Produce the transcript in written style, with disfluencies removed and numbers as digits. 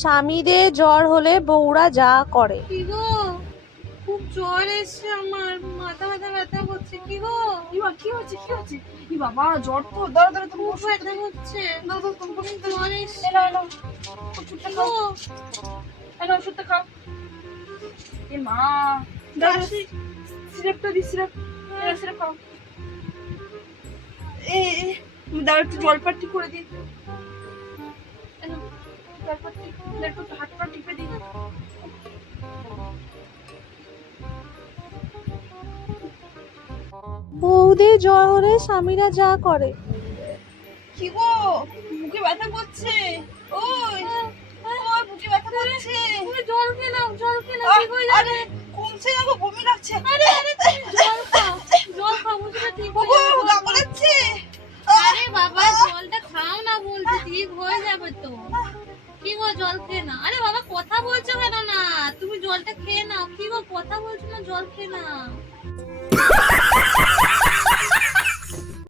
স্বামীদের জ্বর হলে বউরা যা করে। কি গো, খুব জ্বর এসছে আমার, মাথা ব্যথা ব্যথা করছে। কি গো, কি হচ্ছে ই বাবা, জ্বর তো। দাঁড়া দাঁড়া, তুমি খুব ব্যথা হচ্ছে। তুমি জ্বর এসছে। এলো ওষুধটা কি খাও, গো, এলো ওষুধটা খাও। এ মা, দাঁড়া, কাশি। সিরাপটা দি, সিরাপ খাও। এ এ, দাঁড়া, একটু জলপাটি করে দিই। এলো জলপাটি, একটু হাত পা টিপে দিই। বউদের জ্বর হলে স্বামীরা যা করে। কি গো, বুকে ব্যথা করছে। ওই ওই, বুকে ব্যথা করছে। তুমি জল খেয়ে নাও, জল খেয়ে নাও, ঠিক হয়ে আরে, যাবে। কমছে না গো, বমি লাগছে। আরে আরে, তুমি জল খাও, জল খাও, বুঝলে ঠিক হয়ে ওগো, যাবে। গা বলাচ্ছে। আরে বাবা, জলটা খাও না বলছি, ঠিক হয়ে যাবে তো। কি গো, জল খেয়ে নাও। আরে বাবা, কথা বলছো কেন না? তুমি জলটা খেয়ে নাও। কি গো, কথা বলছো না, জল খেয়ে নাও।